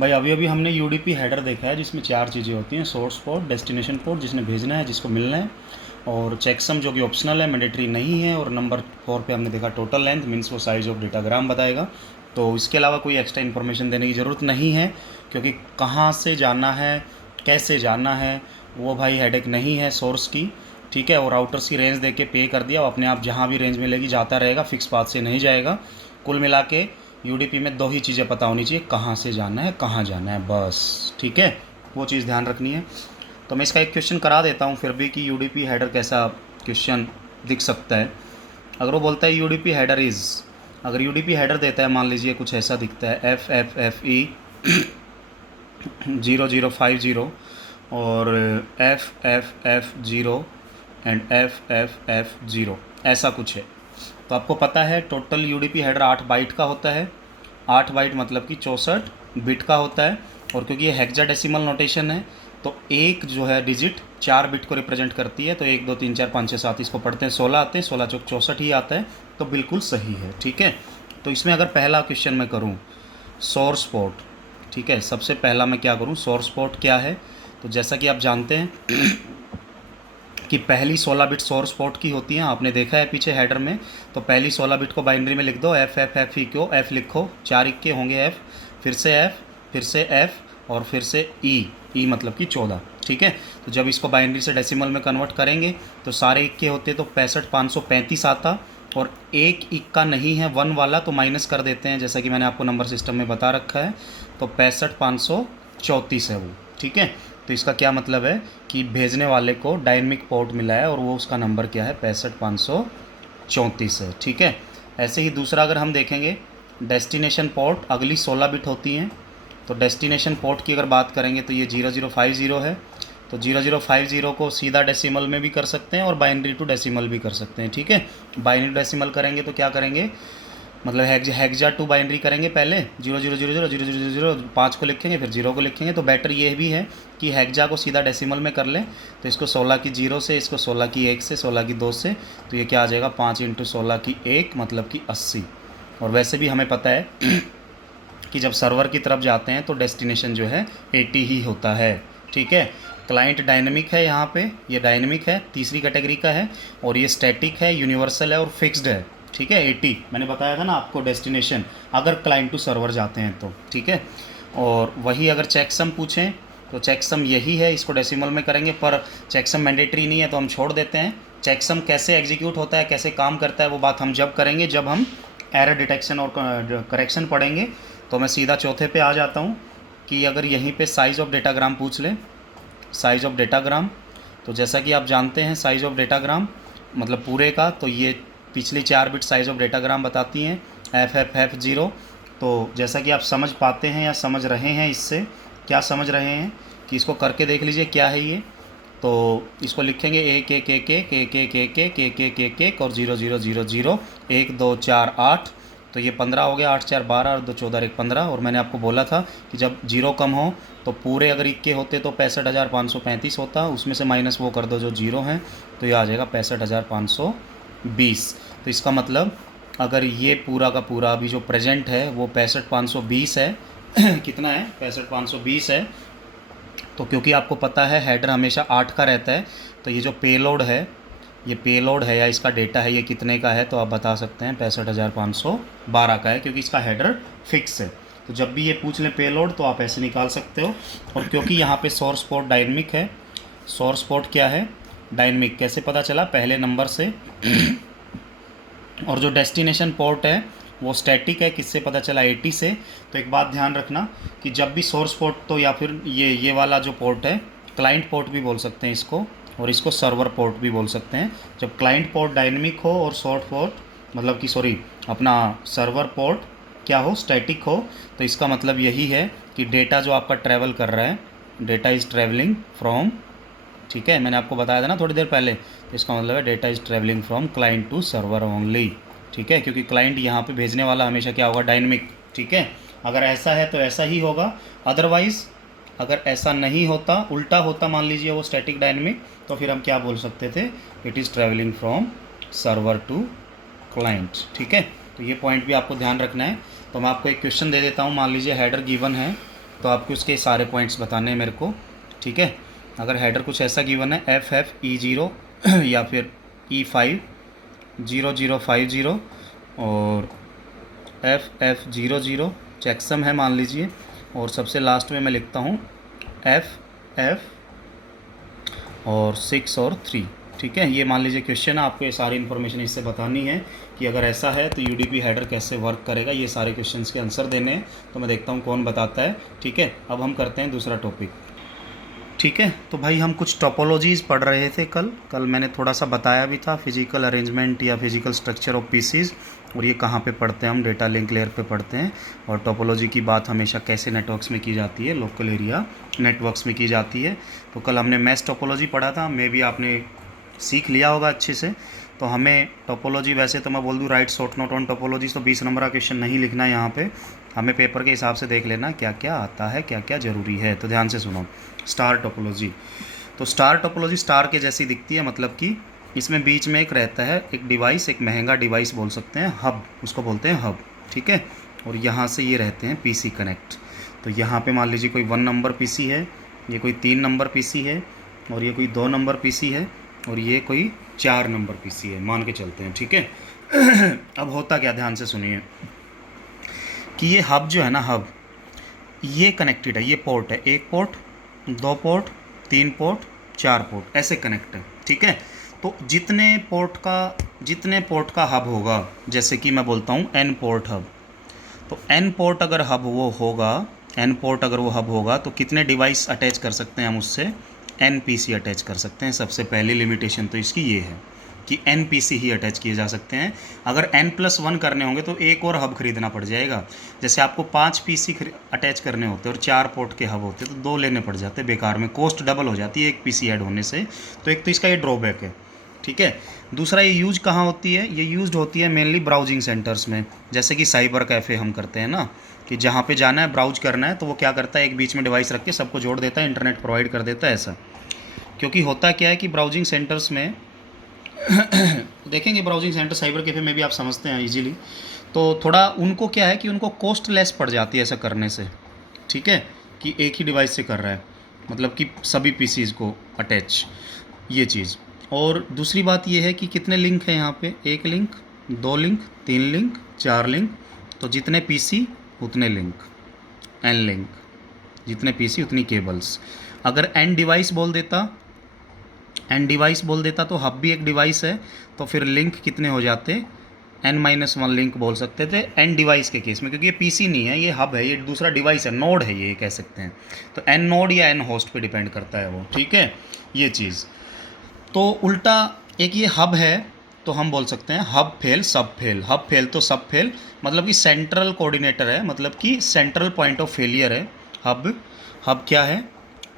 भाई अभी अभी हमने यूडीपी हेडर देखा है जिसमें चार चीज़ें होती हैं: सोर्स पोर्ट, डेस्टिनेशन पोर्ट जिसने भेजना है, जिसको मिलना है, और चेकसम जो कि ऑप्शनल है, मैंडेटरी नहीं है, और नंबर 4 पे हमने देखा टोटल लेंथ, मीन्स वो साइज ऑफ डेटाग्राम बताएगा। तो इसके अलावा कोई एक्स्ट्रा इन्फॉर्मेशन देने की ज़रूरत नहीं है, क्योंकि कहाँ से जाना है, कैसे जाना है, वो भाई हेडेक नहीं है सोर्स की। ठीक है, और राउटर्स की रेंज दे के पे कर दिया, वो अपने आप जहाँ भी रेंज मिलेगी जाता रहेगा, फिक्स पाथ से नहीं जाएगा। कुल मिला के यूडीपी में दो ही चीज़ें पता होनी चाहिए: कहाँ से जाना है, कहाँ जाना है, बस। ठीक है, वो चीज़ ध्यान रखनी है। तो मैं इसका एक क्वेश्चन करा देता हूँ फिर भी कि यूडीपी हेडर कैसा क्वेश्चन दिख सकता है। अगर वो बोलता है यूडीपी हेडर इज़, अगर यूडीपी हेडर देता है, मान लीजिए कुछ ऐसा दिखता है FFFE 0050 और FFF0 एंड FFF0, ऐसा कुछ है। तो आपको पता है टोटल यूडीपी हेडर 8 बाइट का होता है। 8 बाइट मतलब कि 64 बिट का होता है, और क्योंकि ये हेक्साडेसिमल नोटेशन है तो एक जो है डिजिट 4 बिट को रिप्रेजेंट करती है। तो 1 2 3 4 5 6 7 इसको पढ़ते हैं 16 आते हैं, 16 चौक 64 ही आता है, तो बिल्कुल सही है। ठीक है, तो इसमें अगर पहला क्वेश्चन मैं करूँ सोर्स पोर्ट, ठीक है, सबसे पहला मैं क्या करूँ, सोर्स पोर्ट क्या है। तो जैसा कि आप जानते हैं कि पहली 16 बिट सोर्स पोर्ट की होती हैं, आपने देखा है पीछे हेडर में। तो पहली 16 बिट को बाइनरी में लिख दो, FFFE क्यों, F लिखो, 4 इक्के होंगे F, फिर से F, फिर से F और फिर से E मतलब कि 14। ठीक है, तो जब इसको बाइनरी से डेसिमल में कन्वर्ट करेंगे तो सारे इक्के होते तो 65535 आता, और एक इक्का नहीं है 1 वाला, तो माइनस कर देते हैं जैसा कि मैंने आपको नंबर सिस्टम में बता रखा है। तो 65534 है वो। ठीक है, तो इसका क्या मतलब है कि भेजने वाले को डायनेमिक पोर्ट मिला है और वो उसका नंबर क्या है, 65534 है। ठीक है, ऐसे ही दूसरा अगर हम देखेंगे डेस्टिनेशन पोर्ट, अगली 16 बिट होती हैं। तो डेस्टिनेशन पोर्ट की अगर बात करेंगे तो ये 0050 है। तो 0050 को सीधा डेसिमल में भी कर सकते हैं और बाइनरी टू डेसिमल भी कर सकते हैं। ठीक है, बाइनरी डेसिमल करेंगे तो क्या करेंगे, मतलब हेक्जा टू बाइनरी करेंगे, पहले 00000000 5 को लिखेंगे, फिर 0 को लिखेंगे। तो बेटर ये भी है कि हेक्जा को सीधा डेसिमल में कर लें। तो इसको 16 की 0 से, इसको 16 की 1 से, 16 की 2 से, तो ये क्या आ जाएगा, 5 × 16 की 1 मतलब कि 80। और वैसे भी हमें पता है कि जब सर्वर की तरफ जाते हैं तो डेस्टिनेशन जो है 80 ही होता है। ठीक है, क्लाइंट डायनेमिक है, यहाँ पे ये डायनेमिक है, तीसरी कैटेगरी का है, और ये स्टैटिक है, यूनिवर्सल है और फिक्स्ड है। ठीक है, 80 मैंने बताया था ना आपको डेस्टिनेशन, अगर क्लाइंट टू सर्वर जाते हैं तो। ठीक है, और वही अगर चेकसम पूछें तो चेकसम यही है, इसको डेसिमल में करेंगे, पर चेकसम मैंडेटरी नहीं है तो हम छोड़ देते हैं। चेकसम कैसे एग्जीक्यूट होता है, कैसे काम करता है, वो बात हम जब करेंगे जब हम एरर डिटेक्शन और करेक्शन पढ़ेंगे। तो मैं सीधा चौथे पे आ जाता हूँ कि अगर यहीं पे साइज़ ऑफ डेटाग्राम पूछ लें, साइज़ ऑफ डेटाग्राम, तो जैसा कि आप जानते हैं साइज़ ऑफ डेटाग्राम मतलब पूरे का, तो ये पिछली 4 बिट साइज़ ऑफ डेटाग्राम बताती हैं FFF0। तो जैसा कि आप समझ पाते हैं या समझ रहे हैं, इससे क्या समझ रहे हैं कि इसको करके देख लीजिए क्या है ये। तो इसको लिखेंगे 1 1 1 1 1 1 1 1 1 1 1 1 और 0 0 0 0 1 2 4 8। तो ये 15 हो गया, 8 4 12 और 2 14 1 15। और मैंने आपको बोला था कि जब 0 कम हो तो पूरे अगर इक्के होते तो 65,535 होता, उसमें से माइनस वो कर दो जो 0 हैं, तो ये आ जाएगा 65,520। तो इसका मतलब अगर ये पूरा का पूरा अभी जो प्रेजेंट है वो 65,520 है कितना है, 65,520 है। तो क्योंकि आपको पता है हेडर हमेशा 8 का रहता है, तो ये जो पेलोड है, ये पेलोड है या इसका डेटा है, ये कितने का है, तो आप बता सकते हैं 65,512 का है, क्योंकि इसका हेडर फिक्स है। तो जब भी ये पूछ लें पेलोड तो आप ऐसे निकाल सकते हो। और क्योंकि यहाँ पे सोर्स पोर्ट डायनेमिक है, सोर्स पोर्ट क्या है, डायनेमिक, कैसे पता चला, पहले नंबर से। और जो डेस्टिनेशन पोर्ट है वो स्टैटिक है, किससे पता चला, 80 से। तो एक बात ध्यान रखना कि जब भी सोर्स पोर्ट, तो या फिर ये वाला जो पोर्ट है, क्लाइंट पोर्ट भी बोल सकते हैं इसको, और इसको सर्वर पोर्ट भी बोल सकते हैं। जब क्लाइंट पोर्ट डायनेमिक हो और सोर्स पोर्ट मतलब कि सॉरी अपना सर्वर पोर्ट क्या हो, स्टैटिक हो, तो इसका मतलब यही है कि डेटा जो आपका ट्रैवल कर रहा है, डेटा इज़ ट्रैवलिंग फ्रॉम, ठीक है, मैंने आपको बताया था ना थोड़ी देर पहले, तो इसका मतलब है data is travelling from client to server only. ठीक है, क्योंकि क्लाइंट यहाँ पे भेजने वाला हमेशा क्या होगा, डायनेमिक। ठीक है, अगर ऐसा है तो ऐसा ही होगा, अदरवाइज़ अगर ऐसा नहीं होता, उल्टा होता, मान लीजिए वो स्टैटिक डायनेमिक, तो फिर हम क्या बोल सकते थे, it is travelling from server to client. ठीक है, तो ये पॉइंट भी आपको ध्यान रखना है। तो मैं आपको एक क्वेश्चन दे देता हूँ, मान लीजिए हेडर गिवन है तो आपको उसके सारे पॉइंट्स बताने हैं मेरे को, ठीक है। अगर हेडर कुछ ऐसा गिवन है FFE0 या फिर E50050 और FF00 चेकसम है मान लीजिए, और सबसे लास्ट में मैं लिखता हूँ FF और 6 और 3, ठीक है। ये मान लीजिए क्वेश्चन है, आपको ये सारी इन्फॉर्मेशन इससे बतानी है कि अगर ऐसा है तो यूडीपी हेडर कैसे वर्क करेगा, ये सारे क्वेश्चंस के आंसर देने हैं। तो मैं देखता हूँ कौन बताता है, ठीक है। अब हम करते हैं दूसरा टॉपिक, ठीक है। तो भाई हम कुछ टोपोलॉजीज़ पढ़ रहे थे कल मैंने थोड़ा सा बताया भी था, फिजिकल अरेंजमेंट या फिजिकल स्ट्रक्चर ऑफ पीसीज, और ये कहाँ पे पढ़ते हैं हम, डेटा लिंक लेयर पे पढ़ते हैं। और टोपोलॉजी की बात हमेशा कैसे नेटवर्क्स में की जाती है, लोकल एरिया नेटवर्क्स में की जाती है। तो कल हमने मैश टोपोलॉजी पढ़ा था, मे भी आपने सीख लिया होगा अच्छे से। तो हमें टोपोलॉजी, वैसे तो मैं बोल दूँ right short note on topology, तो 20 नंबर का क्वेश्चन नहीं लिखना है यहाँ पे, हमें पेपर के हिसाब से देख लेना क्या क्या आता है, क्या क्या ज़रूरी है। तो ध्यान से सुनो, स्टार टोपोलॉजी। तो स्टार टोपोलॉजी स्टार के जैसी दिखती है, मतलब कि इसमें बीच में एक रहता है एक डिवाइस, एक महंगा डिवाइस बोल सकते हैं, हब, उसको बोलते हैं हब, ठीक है। और यहाँ से ये रहते हैं पीसी कनेक्ट। तो यहाँ पे मान लीजिए कोई 1 नंबर पीसी है, ये कोई 3 नंबर पीसी है, और ये कोई 2 नंबर पीसी है, और ये कोई 4 नंबर पीसी है, मान के चलते हैं, ठीक है। अब होता क्या, ध्यान से सुनिए कि ये हब जो है ना, हब ये कनेक्टेड है, ये पोर्ट है, 1 पोर्ट, 2 पोर्ट, 3 पोर्ट, 4 पोर्ट, ऐसे कनेक्ट है, ठीक है। तो जितने पोर्ट का हब होगा, जैसे कि मैं बोलता हूँ n पोर्ट हब, तो n पोर्ट अगर हब वो होगा, n पोर्ट अगर वो हब होगा तो कितने डिवाइस अटैच कर सकते हैं हम उससे, n पीसी अटैच कर सकते हैं। सबसे पहली लिमिटेशन तो इसकी ये है कि n पीसी ही अटैच किए जा सकते हैं। अगर n+1 करने होंगे तो एक और हब खरीदना पड़ जाएगा। जैसे आपको 5 पीसी अटैच करने होते और 4 पोर्ट के हब होते तो 2 लेने पड़ जाते बेकार में, कॉस्ट डबल हो जाती है एक पीसी ऐड होने से। तो एक तो इसका ये ड्रॉबैक है, ठीक है। दूसरा, ये यूज कहाँ होती है, ये यूज होती है मेनली ब्राउजिंग सेंटर्स में, जैसे कि साइबर कैफ़े हम करते हैं ना, कि जहाँ पे जाना है ब्राउज करना है तो वो क्या करता है, एक बीच में डिवाइस रख के सबको जोड़ देता है, इंटरनेट प्रोवाइड कर देता है, ऐसा। क्योंकि होता क्या है कि ब्राउजिंग सेंटर्स में देखेंगे, ब्राउजिंग सेंटर साइबर कैफ़े में भी आप समझते हैं इजीली, तो थोड़ा उनको क्या है कि उनको कॉस्ट लेस पड़ जाती है ऐसा करने से, ठीक है, कि एक ही डिवाइस से कर रहा है, मतलब कि सभी पीसीज को अटैच, ये चीज़। और दूसरी बात ये है कि कितने लिंक हैं यहाँ पे, 1 लिंक, 2 लिंक, 3 लिंक, 4 लिंक, तो जितने पीसी उतने लिंक, n लिंक, जितने पीसी उतनी केबल्स। अगर n डिवाइस बोल देता तो हब भी एक डिवाइस है, तो फिर लिंक कितने हो जाते, n-1 लिंक बोल सकते थे n डिवाइस के केस में, क्योंकि ये पीसी नहीं है, ये हब है, ये दूसरा डिवाइस है, नोड है, ये कह सकते हैं। तो n नोड या n होस्ट पे डिपेंड करता है वो, ठीक है, ये चीज़। तो उल्टा एक ये हब है, तो हम बोल सकते हैं हब फेल सब फेल, हब फेल तो सब फेल, मतलब कि सेंट्रल कोऑर्डिनेटर है, मतलब कि सेंट्रल पॉइंट ऑफ फेलियर है हब क्या है,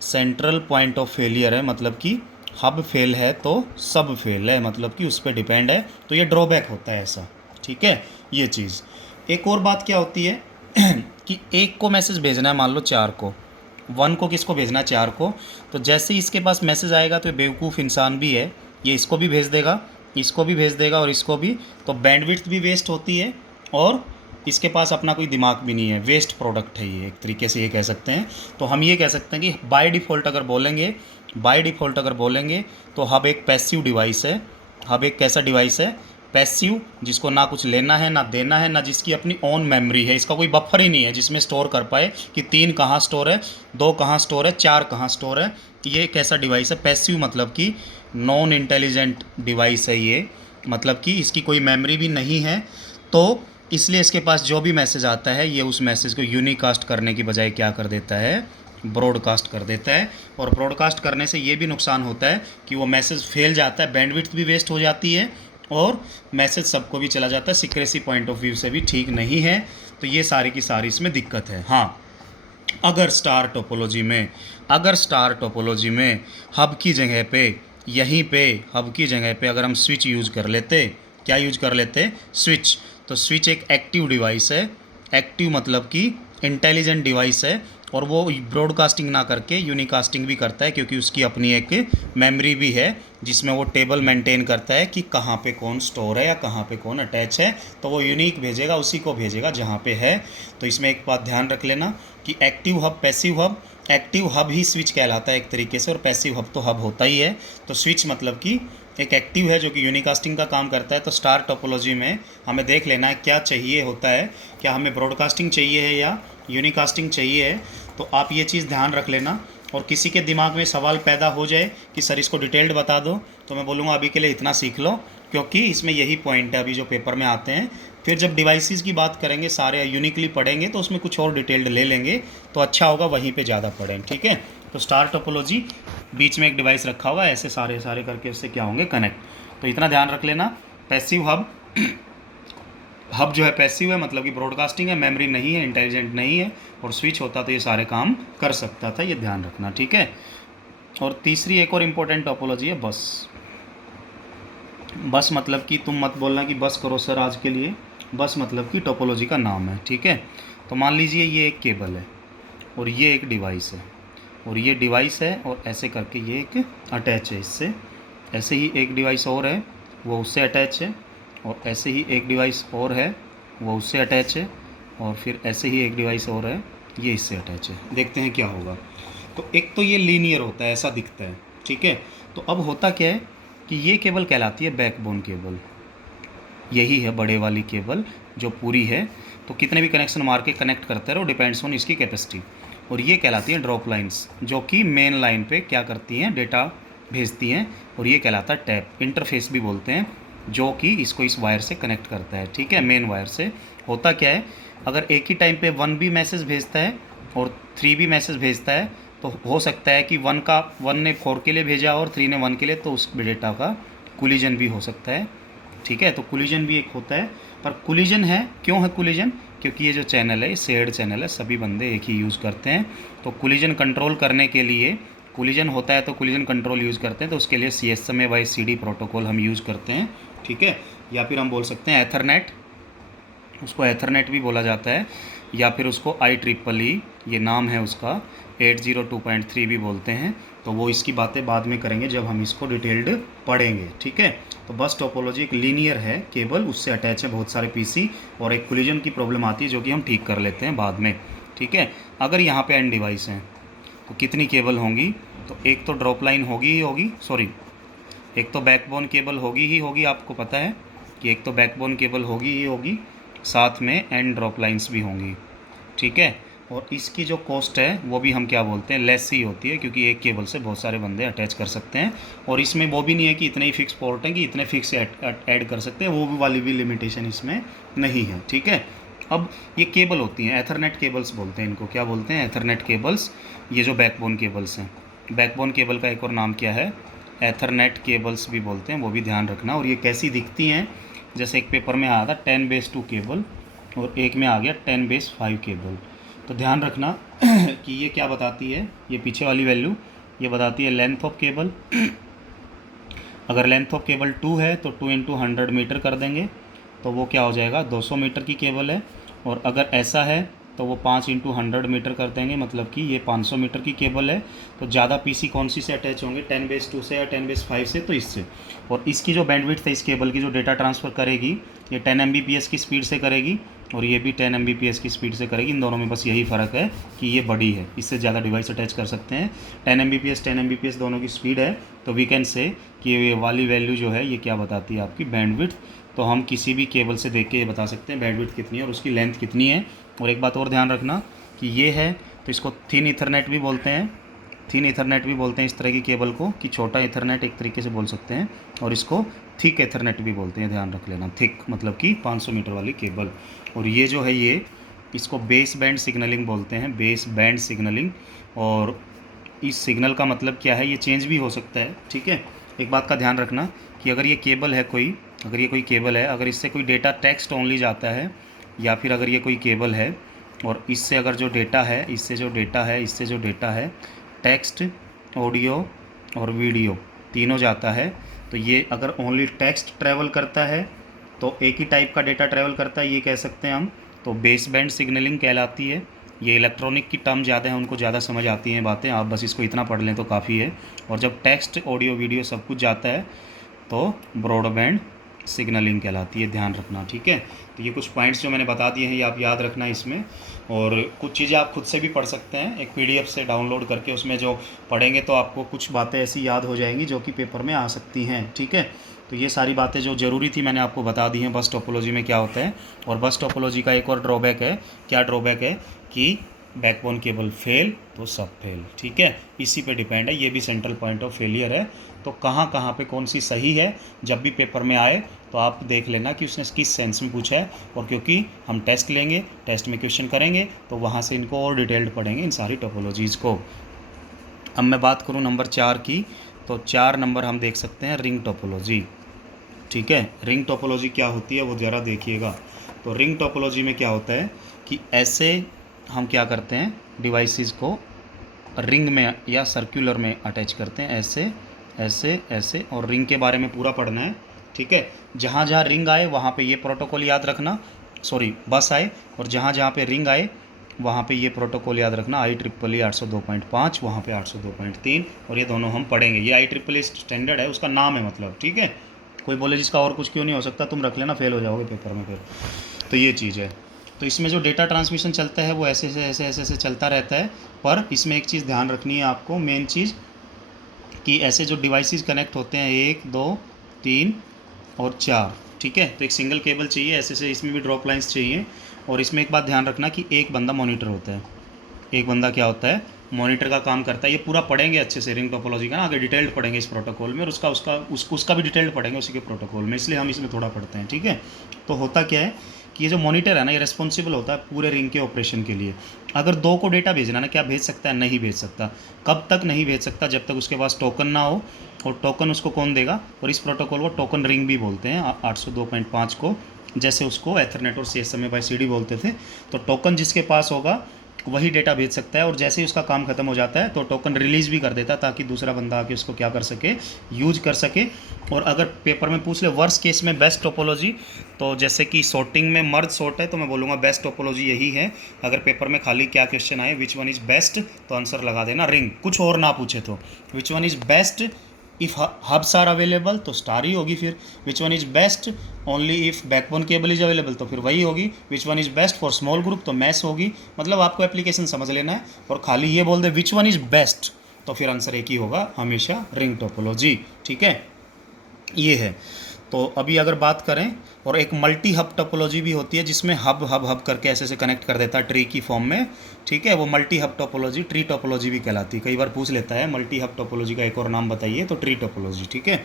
सेंट्रल पॉइंट ऑफ फेलियर है, मतलब कि हब फेल है तो सब फेल है, मतलब कि उस पर डिपेंड है, तो ये ड्रॉबैक होता है ऐसा, ठीक है, ये चीज़। एक और बात क्या होती है कि एक को मैसेज भेजना है, मान लो 4 को, 1 को किसको भेजना है, 4 को, तो जैसे ही इसके पास मैसेज आएगा तो बेवकूफ़ इंसान भी है, ये इसको भी भेज देगा, इसको भी भेज देगा और इसको भी, तो बैंडविड्थ भी वेस्ट होती है और इसके पास अपना कोई दिमाग भी नहीं है, वेस्ट प्रोडक्ट है ये, एक तरीके से ये कह सकते हैं। तो हम ये कह सकते हैं कि बाय डिफ़ॉल्ट अगर बोलेंगे तो हब एक पैसिव डिवाइस है। हब एक कैसा डिवाइस है, पैसिव, जिसको ना कुछ लेना है ना देना है, ना जिसकी अपनी ओन मेमोरी है, इसका कोई बफर ही नहीं है जिसमें स्टोर कर पाए कि 3 कहाँ स्टोर है, 2 कहाँ स्टोर है, 4 कहाँ स्टोर है। ये कैसा डिवाइस है, पैसिव, मतलब कि नॉन इंटेलिजेंट डिवाइस है ये, मतलब कि इसकी कोई मेमोरी भी नहीं है। तो इसलिए इसके पास जो भी मैसेज आता है ये उस मैसेज को यूनिकास्ट करने की बजाय क्या कर देता है, ब्रॉडकास्ट कर देता है। और ब्रॉडकास्ट करने से ये भी नुकसान होता है कि वो मैसेज फेल जाता है, बैंडविड्थ भी वेस्ट हो जाती है और मैसेज सबको भी चला जाता है, सिक्रेसी पॉइंट ऑफ व्यू से भी ठीक नहीं है। तो ये सारी की सारी इसमें दिक्कत है। हाँ, अगर स्टार टोपोलॉजी में हब की जगह पे, यहीं पे हब की जगह पे अगर हम स्विच यूज़ कर लेते, क्या यूज कर लेते, स्विच, तो स्विच एक एक्टिव डिवाइस है, एक्टिव मतलब कि इंटेलिजेंट डिवाइस है। और वो ब्रॉडकास्टिंग ना करके यूनिकास्टिंग भी करता है, क्योंकि उसकी अपनी एक मेमोरी भी है जिसमें वो टेबल मेंटेन करता है कि कहाँ पे कौन स्टोर है या कहाँ पे कौन अटैच है। तो वो यूनिक भेजेगा, उसी को भेजेगा जहाँ पे है। तो इसमें एक बात ध्यान रख लेना कि active hub, passive hub. Active hub ही स्विच कहलाता है एक तरीके से, और पैसिव हब तो हब होता ही है। तो स्विच मतलब कि एक एक्टिव है जो कि यूनिकास्टिंग का काम करता है। तो स्टार टोपोलॉजी में हमें देख लेना है क्या चाहिए होता है, क्या हमें ब्रॉडकास्टिंग चाहिए है या यूनिकास्टिंग चाहिए है। तो आप ये चीज़ ध्यान रख लेना। और किसी के दिमाग में सवाल पैदा हो जाए कि सर इसको डिटेल्ड बता दो, तो मैं बोलूँगा अभी के लिए इतना सीख लो, क्योंकि इसमें यही पॉइंट है अभी जो पेपर में आते हैं। फिर जब डिवाइसेस की बात करेंगे, सारे यूनिकली पढ़ेंगे, तो उसमें कुछ और डिटेल्ड ले लेंगे, तो अच्छा होगा वहीं पे ज़्यादा पढ़ें। ठीक है। तो स्टार टोपोलॉजी, बीच में एक डिवाइस रखा हुआ है, ऐसे सारे सारे करके उससे क्या होंगे, कनेक्ट। तो इतना ध्यान रख लेना। पैसिव हब, हब जो है पैसिव है, मतलब कि ब्रॉडकास्टिंग है, मेमोरी नहीं है, इंटेलिजेंट नहीं है। और स्विच होता तो ये सारे काम कर सकता था, ये ध्यान रखना। ठीक है। और तीसरी एक और इम्पोर्टेंट टोपोलॉजी है बस। बस मतलब कि तुम मत बोलना कि बस करो सर आज के लिए, बस मतलब कि टोपोलॉजी का नाम है। ठीक है। तो मान लीजिए ये एक केबल है और ये एक डिवाइस है, और ये डिवाइस है, और ऐसे करके ये एक अटैच है इससे। ऐसे ही एक डिवाइस और है, वो उससे अटैच है, और ऐसे ही एक डिवाइस और है, वो उससे अटैच है, और फिर ऐसे ही एक डिवाइस और है, ये इससे अटैच है। देखते हैं क्या होगा। तो एक तो ये लीनियर होता है, ऐसा दिखता है। ठीक है। तो अब होता क्या है कि ये केबल कहलाती है बैकबोन केबल। यही है बड़े वाली केबल जो पूरी है। तो कितने भी कनेक्शन मार के कनेक्ट करते रहो, डिपेंड्स ऑन इसकी कैपेसिटी। और ये कहलाती हैं ड्रॉप लाइंस, जो कि मेन लाइन पे क्या करती हैं, डेटा भेजती हैं। और ये कहलाता है टैप, इंटरफेस भी बोलते हैं, जो कि इसको इस वायर से कनेक्ट करता है। ठीक है, मेन वायर से। होता क्या है, अगर एक ही टाइम पे 1 भी मैसेज भेजता है और 3 भी मैसेज भेजता है, तो हो सकता है कि 1 ने 4 के लिए भेजा और 3 ने 1 के लिए, तो उस डेटा का कोलिजन भी हो सकता है। ठीक है। तो कोलिजन भी एक होता है। पर कोलिजन है, क्यों है कोलिजन, क्योंकि ये जो चैनल है, ये शेयर्ड चैनल है, सभी बंदे एक ही यूज़ करते हैं। तो कोलिजन कंट्रोल करने के लिए, कोलिजन होता है तो कोलिजन कंट्रोल यूज़ करते हैं, तो उसके लिए CSMA/CD प्रोटोकॉल हम यूज़ करते हैं। ठीक है। या फिर हम बोल सकते हैं एथरनेट, उसको एथरनेट भी बोला जाता है, या फिर उसको IEEE, ये नाम है उसका, 802.3 भी बोलते हैं। तो वो इसकी बातें बाद में करेंगे जब हम इसको डिटेल्ड पढ़ेंगे। ठीक है। तो बस टोपोलॉजी एक लीनियर है केबल, उससे अटैच है बहुत सारे PC, और एक कोलिजन की प्रॉब्लम आती है जो कि हम ठीक कर लेते हैं बाद में। ठीक है। अगर यहाँ पे एंड डिवाइस हैं तो कितनी केबल होंगी, तो एक तो ड्रॉप लाइन होगी ही होगी, सॉरी, एक तो बैकबोन केबल होगी ही होगी। आपको पता है कि एक तो बैकबोन केबल होगी ही होगी, साथ में एंड ड्रॉप लाइंस भी होंगी। ठीक है। और इसकी जो कॉस्ट है वो भी हम क्या बोलते हैं, लेस ही होती है, क्योंकि एक केबल से बहुत सारे बंदे अटैच कर सकते हैं। और इसमें वो भी नहीं है कि इतने ही फिक्स पोर्ट हैं कि इतने फिक्स ऐड कर सकते हैं, वो भी वाली भी लिमिटेशन इसमें नहीं है। ठीक है। अब ये केबल होती हैं, एथरनेट केबल्स बोलते हैं इनको। क्या बोलते हैं, एथरनेट केबल्स। ये जो बैकबोन केबल्स हैं, बैकबोन केबल का एक और नाम क्या है, एथरनेट केबल्स भी बोलते हैं, वो भी ध्यान रखना। और ये कैसी दिखती हैं, जैसे एक पेपर में आया था 10/2 केबल, और एक में आ गया 10/5 केबल। तो ध्यान रखना कि ये क्या बताती है, ये पीछे वाली वैल्यू ये बताती है लेंथ ऑफ केबल। अगर लेंथ ऑफ केबल 2 है तो 2 × 100 मीटर कर देंगे, तो वो क्या हो जाएगा, 200 मीटर की केबल है। और अगर ऐसा है तो वो 5 × 100 मीटर कर देंगे, मतलब कि ये 500 मीटर की केबल है। तो ज़्यादा PC कौन सी से अटैच होंगे, 10/2 से या 10/5 से, तो इससे। और इसकी जो बैंडविड्थ है इस केबल की, जो डेटा ट्रांसफ़र करेगी, ये 10 Mbps की स्पीड से करेगी, और ये भी 10 Mbps की स्पीड से करेगी। इन दोनों में बस यही फ़र्क है कि ये बड़ी है, इससे ज़्यादा डिवाइस अटैच कर सकते हैं। 10 Mbps दोनों की स्पीड है, तो वी कैन से कि ये वाली वैल्यू जो है ये क्या बताती है, आपकी बैंडविड्थ। तो हम किसी भी केबल से देख के ये बता सकते हैं बैंडविड्थ कितनी है और उसकी लेंथ कितनी है। और एक बात और ध्यान रखना कि ये है, तो इसको थिन ईथरनेट भी बोलते हैं, थिन ईथरनेट भी बोलते हैं इस तरह की केबल को, कि छोटा ईथरनेट एक तरीके से बोल सकते हैं। और इसको थिक ईथरनेट भी बोलते हैं, ध्यान रख लेना। थिक मतलब कि 500 मीटर वाली केबल। और ये जो है ये, इसको बेस बैंड सिग्नलिंग बोलते हैं, बेस बैंड सिग्नलिंग। और इस सिग्नल का मतलब क्या है, ये चेंज भी हो सकता है। ठीक है। एक बात का ध्यान रखना कि अगर ये केबल है कोई, अगर ये कोई केबल है, अगर इससे कोई डेटा टेक्स्ट ओनली जाता है, या फिर अगर ये कोई केबल है और इससे अगर जो डेटा है, इससे जो डेटा है टेक्स्ट, ऑडियो और वीडियो तीनों जाता है, तो ये अगर ओनली टेक्स्ट ट्रैवल करता है, तो एक ही टाइप का डेटा ट्रैवल करता है, ये कह सकते हैं हम, तो बेस बैंड सिग्नलिंग कहलाती है। ये इलेक्ट्रॉनिक की टर्म ज़्यादा है, उनको ज़्यादा समझ आती हैं बातें, आप बस इसको इतना पढ़ लें तो काफ़ी है। और जब टेक्स्ट, ऑडियो, वीडियो सब कुछ जाता है तो ब्रॉडबैंड सिग्नलिंग कहलाती है, ध्यान रखना, ठीक है। तो ये कुछ पॉइंट्स जो मैंने बता दिए हैं ये आप याद रखना इसमें। और कुछ चीज़ें आप खुद से भी पढ़ सकते हैं, एक पीडीएफ से डाउनलोड करके, उसमें जो पढ़ेंगे तो आपको कुछ बातें ऐसी याद हो जाएंगी जो कि पेपर में आ सकती हैं, ठीक है। तो ये सारी बातें जो ज़रूरी थी मैंने आपको बता दी हैं बस टोपोलॉजी में क्या होता है। और बस टोपोलॉजी का एक और ड्रॉबैक है, क्या ड्रॉबैक है कि बैकबोन केबल फेल तो सब फेल, ठीक है, इसी पे डिपेंड है, ये भी सेंट्रल पॉइंट ऑफ फेलियर है। तो कहाँ कहाँ पे कौन सी सही है जब भी पेपर में आए तो आप देख लेना कि उसने किस सेंस में पूछा है। और क्योंकि हम टेस्ट लेंगे, टेस्ट में क्वेश्चन करेंगे तो वहाँ से इनको और डिटेल्ड पढ़ेंगे इन सारी टोपोलॉजीज़ को। अब मैं बात करूँ नंबर 4 की, तो 4 नंबर हम देख सकते हैं रिंग टोपोलॉजी, ठीक है। रिंग टोपोलॉजी क्या होती है वो ज़रा देखिएगा। तो रिंग टोपोलॉजी में क्या होता है कि ऐसे हम क्या करते हैं, डिवाइसेस को रिंग में या सर्कुलर में अटैच करते हैं, ऐसे ऐसे ऐसे, और रिंग के बारे में पूरा पढ़ना है, ठीक है। जहाँ जहाँ रिंग आए वहाँ पे ये प्रोटोकॉल याद रखना, सॉरी बस आए, और जहाँ जहाँ पे रिंग आए वहाँ पे ये प्रोटोकॉल याद रखना, IEEE 802.5, वहाँ पे 802.3, और ये दोनों हम पढ़ेंगे। ये IEEE स्टैंडर्ड है, उसका नाम है मतलब, ठीक है। कोई बोले जिसका और कुछ क्यों नहीं हो सकता, तुम रख लेना, फेल हो जाओगे पेपर में फिर। तो ये चीज़ है। तो इसमें जो डेटा ट्रांसमिशन चलता है वो ऐसे से ऐसे ऐसे ऐसे चलता रहता है। पर इसमें एक चीज़ ध्यान रखनी है आपको, मेन चीज़, कि ऐसे जो डिवाइसेस कनेक्ट होते हैं 1 2 3 और 4, ठीक है। तो एक सिंगल केबल चाहिए, ऐसे से इसमें भी ड्रॉप लाइंस चाहिए। और इसमें एक बात ध्यान रखना कि एक बंदा मॉनिटर होता है, एक बंदा क्या होता है, मॉनिटर का काम करता है। ये पूरा पढ़ेंगे अच्छे से रिंग टोपोलॉजी का ना, आगे डिटेल्ड पढ़ेंगे इस प्रोटोकॉल में, और उसका भी डिटेल्ड पढ़ेंगे उसी के प्रोटोकॉल में, इसलिए हम इसमें थोड़ा पढ़ते हैं, ठीक है। तो होता क्या है कि ये जो मॉनिटर है ना, ये रिस्पॉन्सिबल होता है पूरे रिंग के ऑपरेशन के लिए। अगर 2 को डेटा भेजना ना, क्या भेज सकता है, नहीं भेज सकता। कब तक नहीं भेज सकता, जब तक उसके पास टोकन ना हो। और टोकन उसको कौन देगा, और इस प्रोटोकॉल को टोकन रिंग भी बोलते हैं, 802.5 को, जैसे उसको एथरनेट और CSMA बाय CD बोलते थे। तो टोकन जिसके पास होगा वही डेटा भेज सकता है, और जैसे ही उसका काम खत्म हो जाता है तो टोकन रिलीज़ भी कर देता है, ताकि दूसरा बंदा आके उसको क्या कर सके, यूज कर सके। और अगर पेपर में पूछ ले वर्स्ट केस में बेस्ट टोपोलॉजी, तो जैसे कि सॉर्टिंग में मर्ज सॉर्ट है, तो मैं बोलूँगा बेस्ट टोपोलॉजी यही है। अगर पेपर में खाली क्या क्वेश्चन आए, विच वन इज़ बेस्ट, तो आंसर लगा देना रिंग, कुछ और ना पूछे तो। Which one is best if hubs are available, तो स्टार ही होगी फिर। Which one is best only if backbone cable is available, तो फिर वही होगी। Which one is best for small group, तो मैस होगी। मतलब आपको एप्लीकेशन समझ लेना है, और खाली ये बोल दे विच वन इज़ बेस्ट, तो फिर आंसर एक ही होगा हमेशा, रिंग टोपोलॉजी, ठीक है। ये है। तो अभी अगर बात करें, और एक मल्टी हब टोपोलॉजी भी होती है, जिसमें हब हब हब करके ऐसे से कनेक्ट कर देता है ट्री की फॉर्म में, ठीक है। वो multi hub topology tree topology भी कहलाती है। कई बार पूछ लेता है मल्टी हब टोपोलॉजी का एक और नाम बताइए, तो ट्री टोपोलॉजी, ठीक है।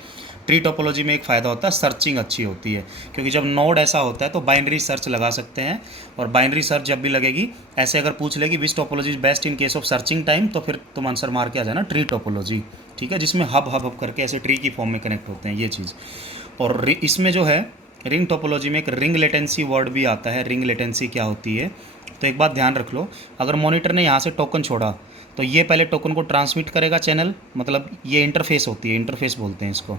ट्री टोपोलॉजी में एक फ़ायदा होता है, सर्चिंग अच्छी होती है, क्योंकि जब नोड ऐसा होता है तो बाइनरी सर्च लगा सकते हैं। और बाइनरी सर्च जब भी लगेगी, ऐसे अगर पूछ लेगी which topology is best in case of searching time, तो फिर तुम आंसर मार के आ जाना ट्री टोपोलॉजी, ठीक है, जिसमें हब हब हब करके ऐसे ट्री की फॉर्म में कनेक्ट होते हैं, ये चीज़। और इसमें जो है रिंग टोपोलॉजी में एक रिंग लेटेंसी वर्ड भी आता है। रिंग लेटेंसी क्या होती है, तो एक बात ध्यान रख लो, अगर मॉनिटर ने यहाँ से टोकन छोड़ा तो ये पहले टोकन को ट्रांसमिट करेगा चैनल, मतलब ये इंटरफेस होती है, इंटरफेस बोलते हैं इसको,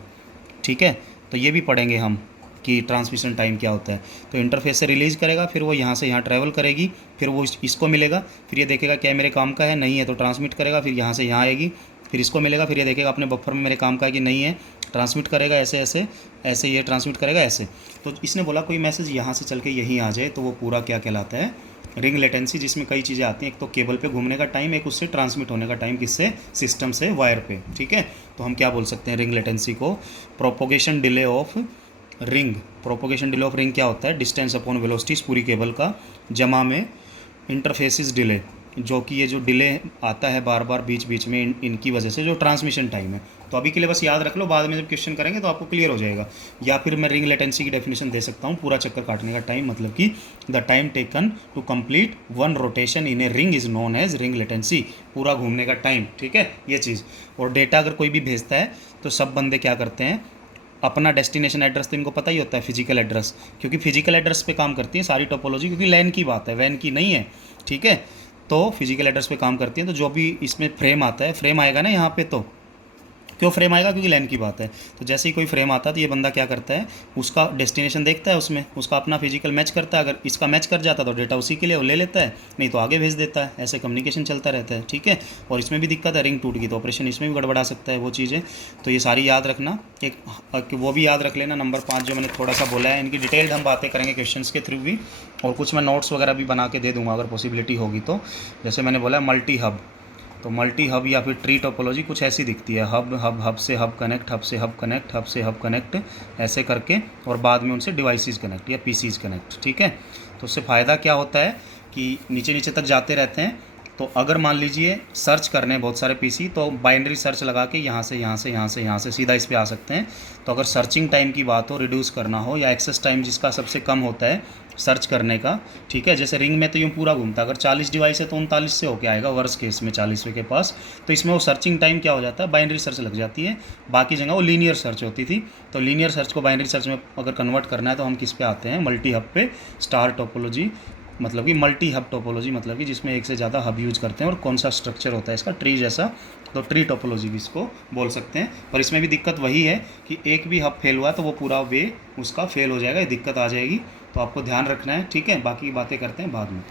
ठीक है। तो ये भी पढ़ेंगे हम कि ट्रांसमिशन टाइम क्या होता है। तो इंटरफेस से रिलीज़ करेगा, फिर वो यहाँ से यहाँ ट्रैवल करेगी, फिर वो इसको मिलेगा, फिर ये देखेगा क्या मेरे काम का है, नहीं है तो ट्रांसमिट करेगा, फिर यहाँ से यहाँ आएगी, फिर इसको मिलेगा, फिर ये देखेगा अपने बफर में मेरे काम का है कि नहीं है, ट्रांसमिट करेगा ऐसे ऐसे ऐसे, ये ट्रांसमिट करेगा ऐसे। तो इसने बोला कोई मैसेज यहाँ से चल के यहीं आ जाए, तो वो पूरा क्या कहलाता है, रिंग लेटेंसी, जिसमें कई चीज़ें आती हैं। एक तो केबल पे घूमने का टाइम, एक उससे ट्रांसमिट होने का टाइम, किससे, सिस्टम से वायर पे, ठीक है। तो हम क्या बोल सकते हैं रिंग लेटेंसी को, propagation delay of ring. Propagation delay of ring क्या होता है, डिस्टेंस अपॉन वेलोसिटी पूरी केबल का, जमा में इंटरफेसिस डिले, जो कि ये जो डिले आता है बार बार बीच बीच में, इनकी वजह से जो ट्रांसमिशन टाइम है। तो अभी के लिए बस याद रख लो, बाद में जब क्वेश्चन करेंगे तो आपको क्लियर हो जाएगा। या फिर मैं रिंग लेटेंसी की डेफिनेशन दे सकता हूँ, पूरा चक्कर काटने का टाइम, मतलब कि the time taken to complete one rotation in a ring is known as ring latency, पूरा घूमने का टाइम, ठीक है, ये चीज़। और डेटा अगर कोई भी भेजता है तो सब बंदे क्या करते हैं, अपना डेस्टिनेशन एड्रेस तो इनको पता ही होता है, फिजिकल एड्रेस, क्योंकि फिजिकल एड्रेस पे काम करती है सारी टोपोलॉजी, क्योंकि लैन की बात है, वैन की नहीं है, ठीक है। तो फिजिकल एड्रेस पे काम करती है। तो जो भी इसमें फ्रेम आता है, फ्रेम आएगा ना यहाँ पे, तो क्यों फ्रेम आएगा? क्योंकि लैन की बात है। तो जैसे ही कोई फ्रेम आता है तो ये बंदा क्या करता है, उसका डेस्टिनेशन देखता है, उसमें उसका अपना फिजिकल मैच करता है। अगर इसका मैच कर जाता तो डेटा उसी के लिए वो ले लेता है, नहीं तो आगे भेज देता है। ऐसे कम्युनिकेशन चलता रहता है, ठीक है। और इसमें भी दिक्कत है, रिंग टूट गई तो ऑपरेशन इसमें भी गड़बड़ा सकता है, वो चीज़ें। तो ये सारी याद रखना। एक वो भी याद रख लेना, नंबर 5 जो मैंने थोड़ा सा बोला है, इनकी डिटेल्ड हम बातें करेंगे क्वेश्चंस के थ्रू भी, और कुछ मैं नोट्स वगैरह भी बना के दे दूंगा अगर पॉसिबिलिटी होगी तो। जैसे मैंने बोला मल्टी हब, तो मल्टी हब या फिर ट्री टोपोलॉजी कुछ ऐसी दिखती है, हब हब हब से हब कनेक्ट, हब से हब कनेक्ट, हब से हब कनेक्ट, ऐसे करके, और बाद में उनसे डिवाइसेस कनेक्ट या पीसीज कनेक्ट, ठीक है। तो उससे फ़ायदा क्या होता है कि नीचे नीचे तक जाते रहते हैं। तो अगर मान लीजिए सर्च करने बहुत सारे पीसी, तो बाइनरी सर्च लगा के यहाँ से यहाँ से यहाँ से यहाँ से सीधा इस पर आ सकते हैं। तो अगर सर्चिंग टाइम की बात हो, रिड्यूस करना हो, या एक्सेस टाइम जिसका सबसे कम होता है सर्च करने का, ठीक है। जैसे रिंग में तो यूँ पूरा घूमता है, अगर 40 डिवाइस है तो 39 से होके आएगा वर्स्ट केस में 40वें के पास। तो इसमें वो सर्चिंग टाइम क्या हो जाता है, बाइनरी सर्च लग जाती है। बाकी जगह वो लीनियर सर्च होती थी। तो लीनियर सर्च को बाइनरी सर्च में अगर कन्वर्ट करना है तो हम किस पे आते हैं, मल्टी हब पे। स्टार टोपोलॉजी मतलब कि मल्टी हब टोपोलॉजी, मतलब कि जिसमें एक से ज़्यादा हब यूज करते हैं, और कौन सा स्ट्रक्चर होता है इसका, ट्री जैसा। तो ट्री टोपोलॉजी भी इसको बोल सकते हैं। पर इसमें भी दिक्कत वही है कि एक भी हब फेल हुआ तो वो पूरा वे उसका फेल हो जाएगा, ये दिक्कत आ जाएगी। तो आपको ध्यान रखना है, ठीक है। बाकी बातें करते हैं बाद में।